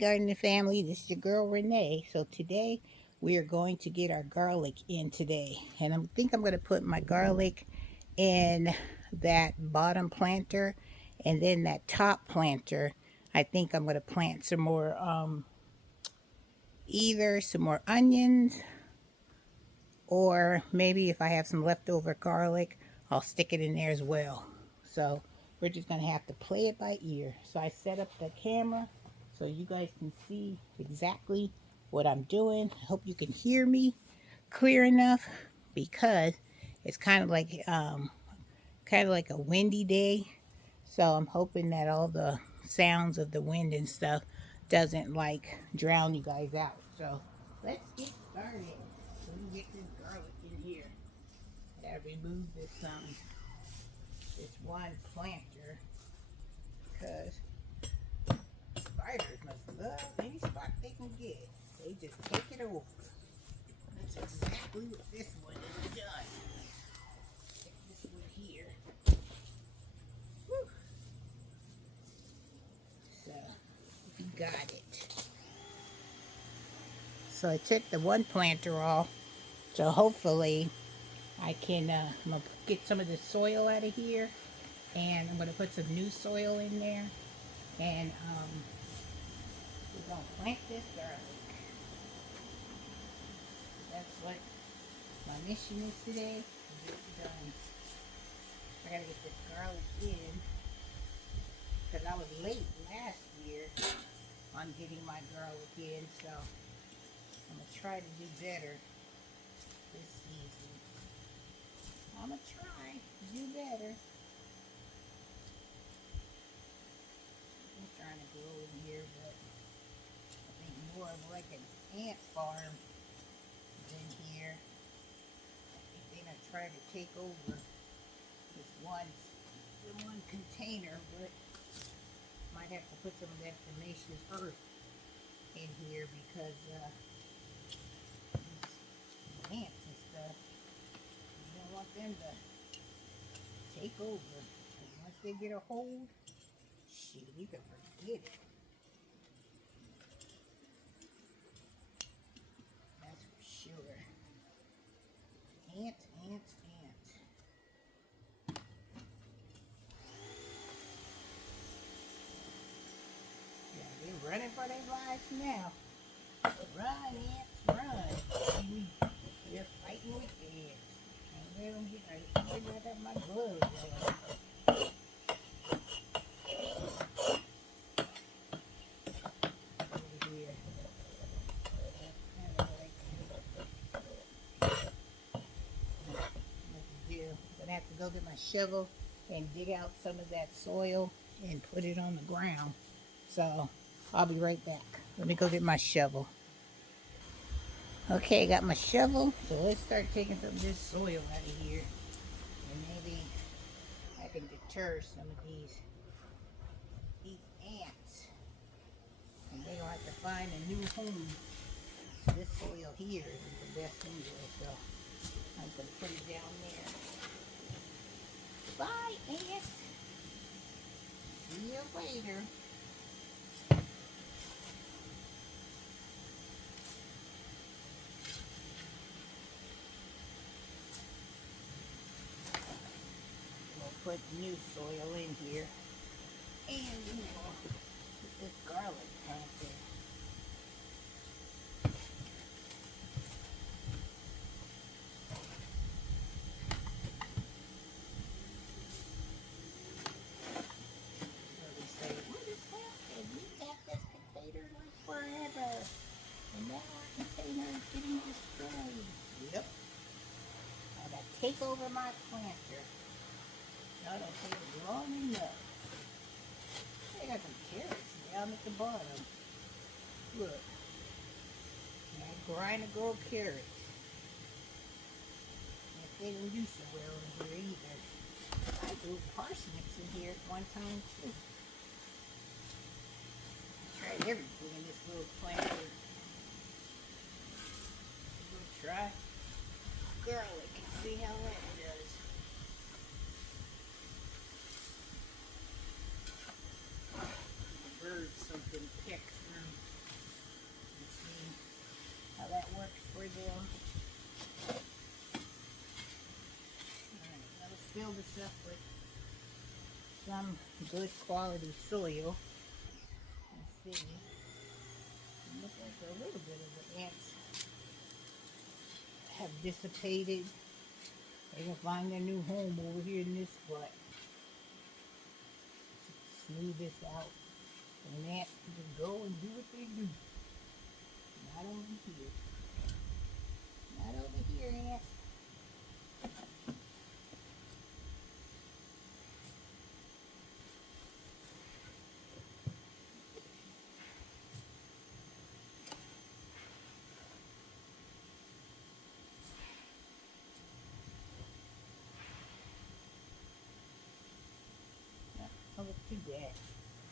gardening family, this is your girl Renee. So today we are going to get our garlic in today. And I think I'm going to put my garlic in that bottom planter, and then that top planter I think I'm going to plant some more either some more onions, or maybe if I have some leftover garlic, I'll stick it in there as well. So we're just going to have to play it by ear. So I set up the camera so you guys can see exactly what I'm doing. I hope you can hear me clear enough, because it's kind of like a windy day. So I'm hoping that all the sounds of the wind and stuff doesn't like drown you guys out. So let's get started. Let me get this garlic in here. I gotta remove this one planter, because spiders must love any spot they can get. They just take it over. That's exactly what this one has done. Take this one here. Whew. So you got it. So I took the one planter off. So hopefully I can, I'm going to get some of the soil out of here. And I'm going to put some new soil in there. And we're going to plant this garlic. That's what my mission is today. Get it done. I got to get this garlic in, because I was late last year on getting my garlic in. So I'm going to try to do better this season. I'm going to try to do better. I'm trying to grow in here, but I think more of like an ant farm than here. I think they're going to try to take over this one container, but might have to put some of that tenacious earth in here, because these ants and stuff, you don't want them to take over. And once they get a hold, shoot, you can forget it. That's for sure. Ants, ants, ants. Yeah, they're running for their lives now. Run, ants, run. They're fighting with the ants. And they don't get right up my gloves on. Over here. That's kind of like what to do. I'm gonna have to go get my shovel and dig out some of that soil and put it on the ground. So I'll be right back. Let me go get my shovel. Okay, I got my shovel. So let's start taking some of this soil out of here. And maybe I can deter some of these ants. And they don't have to find a new home. So this soil here is the best anyway. So I'm going to put it down there. Bye, ants. See you later. We'll put new soil in here. And we will put this garlic planted. They say, what is happening? We got this container like forever. And now our container is getting destroyed. Yep. I gotta take over my planter. I don't take it long enough. They got some carrots down at the bottom. Look. I grind to grow carrots. If they don't do so well in here either. I grew parsnips in here at one time too. I tried everything in this little planter. We'll try garlic and see how that does. The birds something peck through. down. Alright, let's fill this up with some good quality soil. Let's see. It looks like a little bit of the ants have dissipated. They're gonna find their new home over here in this spot. Smooth this out. And ants can just go and do what they do. Not over here. Not over here, ants. Don't look too bad.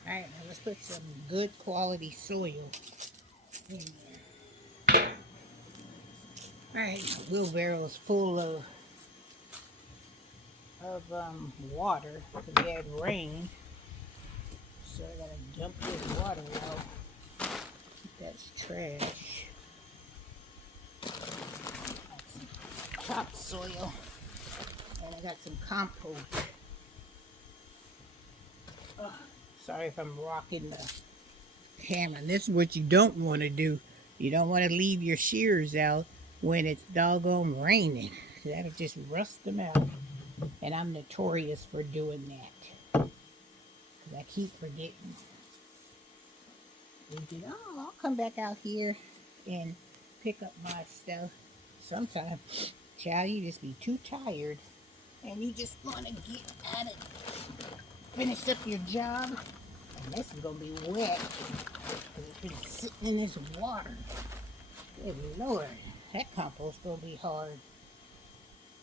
Alright, now let's put some good quality soil in there. Alright, my wheelbarrow is full of water because we had rain. So I gotta dump this water out. That's trash. Got some topsoil. And I got some compost. Oh, sorry if I'm rocking the camera. This is what you don't want to do. You don't want to leave your shears out when it's doggone raining. That'll just rust them out. And I'm notorious for doing that. Because I keep forgetting. Oh, I'll come back out here and pick up my stuff. Sometimes, child, you just be too tired. And you just want to get at it. Finish up your job. And this is going to be wet. Because it's been sitting in this water. Good Lord. That compost going to be hard.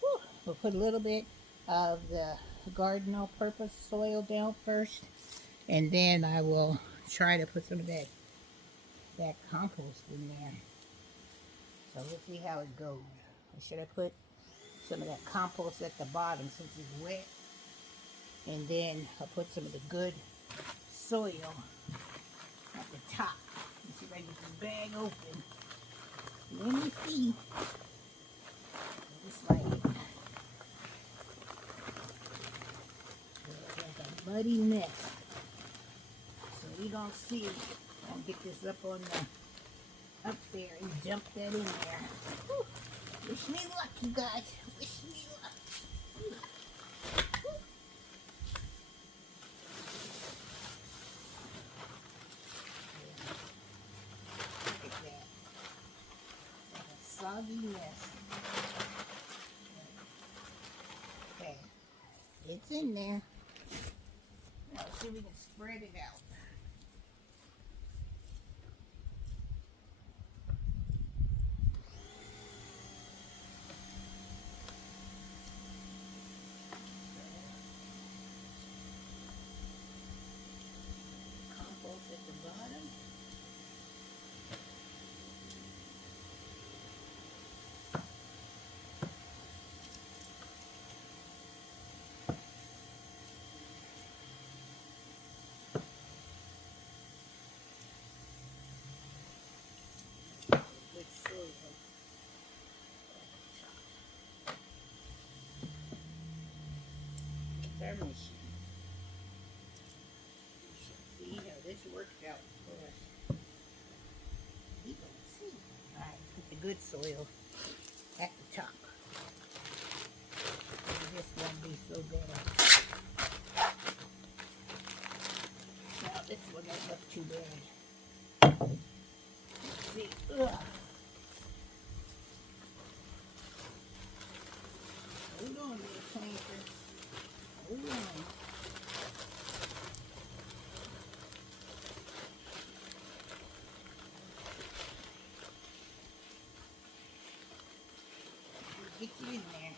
Whew. We'll put a little bit of the garden all-purpose soil down first. And then I will try to put some of that compost in there. So we'll see how it goes. Or should I put some of that compost at the bottom since it's wet? And then I'll put some of the good soil at the top. Let's see if I can get this bag open. Let me see. Just like a muddy mess. So we gonna see. I'll get this up on the up there and dump that in there. Whew. Wish me luck, you guys. Wish me luck. Whew. Look at that. Like a soggy mess. Okay. It's in there. Now let's see if we can spread it out. Compost at the bottom. Good soil at the top. It's our machine. We should see how this works out for us. We gonna see. Alright, put the good soil at the top. Maybe this won't be so bad. Now this one doesn't look too bad. Let's see. Ugh. Hold on, little planter. Hold on. Get you in there.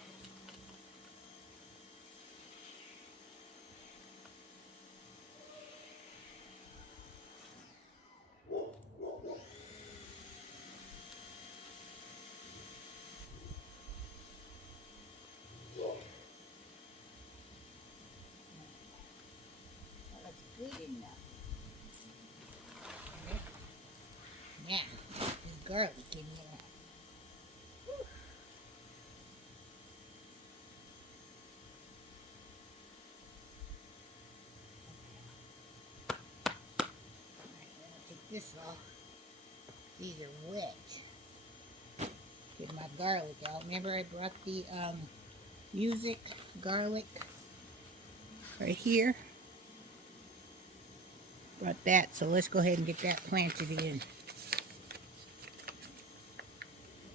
That's good enough. Now, there's garlic in there. this off. These are wet. Get my garlic out. Remember I brought the music garlic right here? Brought that, so let's go ahead and get that planted in.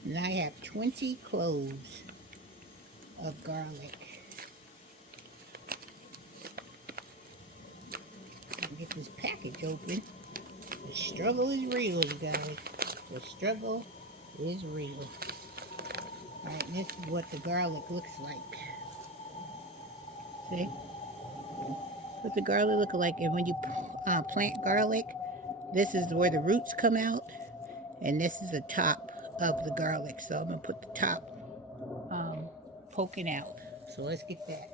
And I have 20 cloves of garlic. Get this package open. The struggle is real, you guys. The struggle is real. Alright, this is what the garlic looks like. See? What the garlic look like. And when you plant garlic, this is where the roots come out. And this is the top of the garlic. So I'm going to put the top poking out. So let's get that.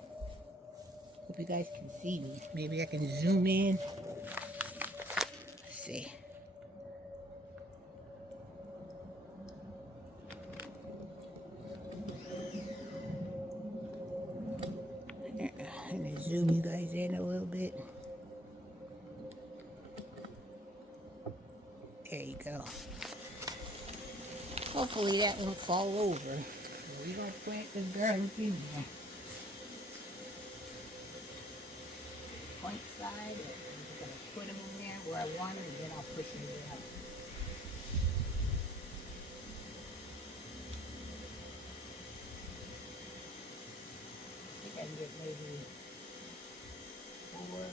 Hope you guys can see me. Maybe I can zoom in. Let's see. I'm going to zoom you guys in a little bit. There you go. Hopefully that won't fall over. We're going to plant this garlic in there. Point side, and I'm going to put them in there where I want them, and then I'll push them down. I think I can get maybe 4.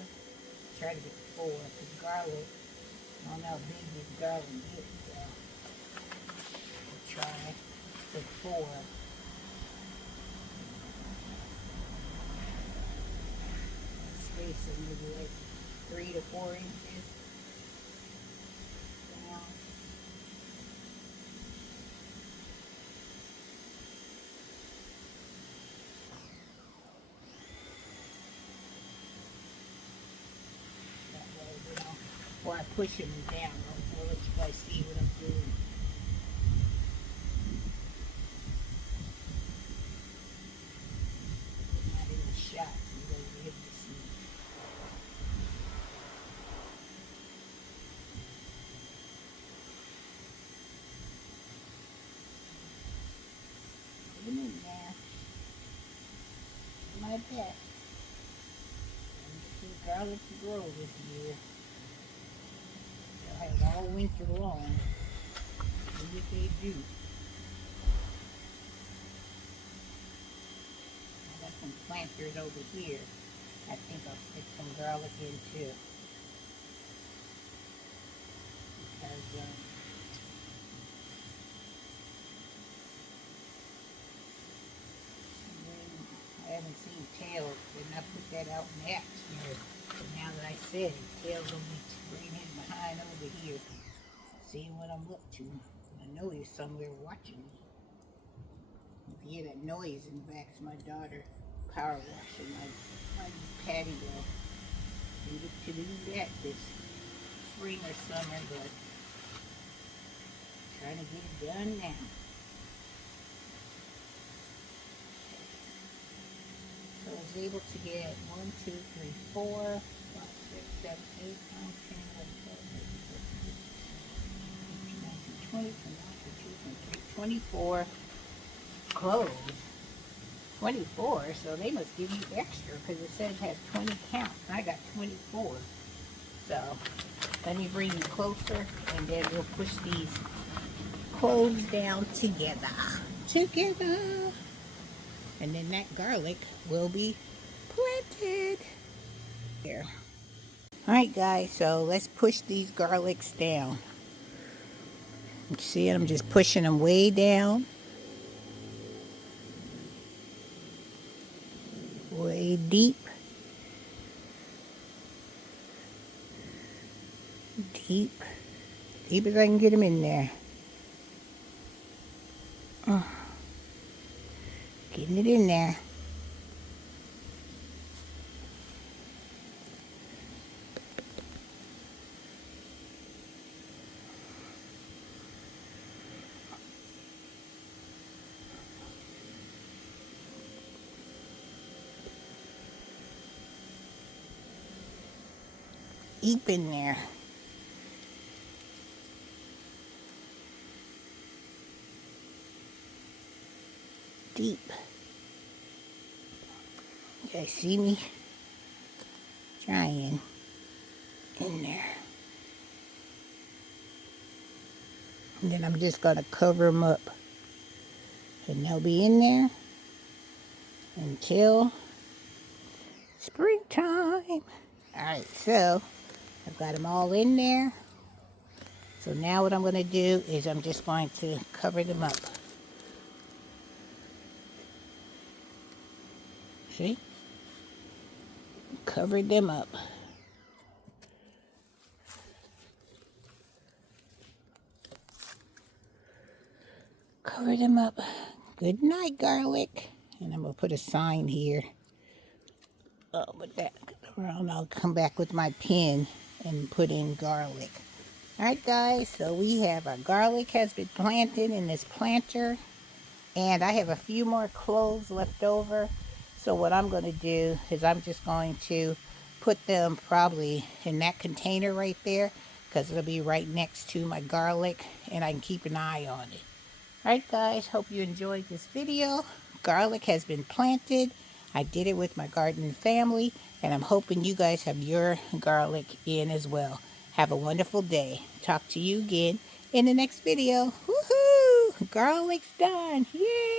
Try to get 4, because garlic, I don't know how big this garlic is, so I'll try to 4. Spacing maybe like 3 to 4 inches down. That way, you know, before I push them down, I'll let you guys see what I'm doing. Not in the shot, so you guys are able to see. Put them in there. Do my best. I'm just garlic to grow this year. They'll have it all winter long. See what they do. I got some planters over here. I think I'll stick some garlic in too. Because I haven't seen tails, and I put that out next year. But now that I said it, tails will be bringing it behind over here. Seeing what I'm up to. I know you're somewhere watching me. If you hear that noise in the back, it's my daughter power washing my patio. Didn't get to do that this spring or summer, but trying to get it done now. So I was able to get 1, 2, 3, 4, 5, 6, 7, 8, 9, 10, 11, 12, 13, 14, 15, 16, 17, 20, 24 cloves. 24, so they must give you extra because it says it has 20 counts. I got 24. So let me bring you closer and then we'll push these cloves down together. And then that garlic will be planted. Here. Alright guys, so let's push these garlics down. You see it? I'm just pushing them way down. Way deep. Deep. Deep as I can get them in there. Getting it in there. Deep in there. deep. You guys see me trying in there. And then I'm just going to cover them up. And they'll be in there until springtime. Alright, so I've got them all in there. So now what I'm going to do is I'm just going to cover them up. See? Covered them up. Cover them up. Good night, garlic. And I'm going to put a sign here. Oh, but that around, I'll come back with my pen and put in garlic. Alright guys, so we have our garlic has been planted in this planter. And I have a few more cloves left over. So what I'm going to do is I'm just going to put them probably in that container right there. Because it'll be right next to my garlic. And I can keep an eye on it. Alright guys, hope you enjoyed this video. Garlic has been planted. I did it with my garden family. And I'm hoping you guys have your garlic in as well. Have a wonderful day. Talk to you again in the next video. Woohoo! Garlic's done. Yay!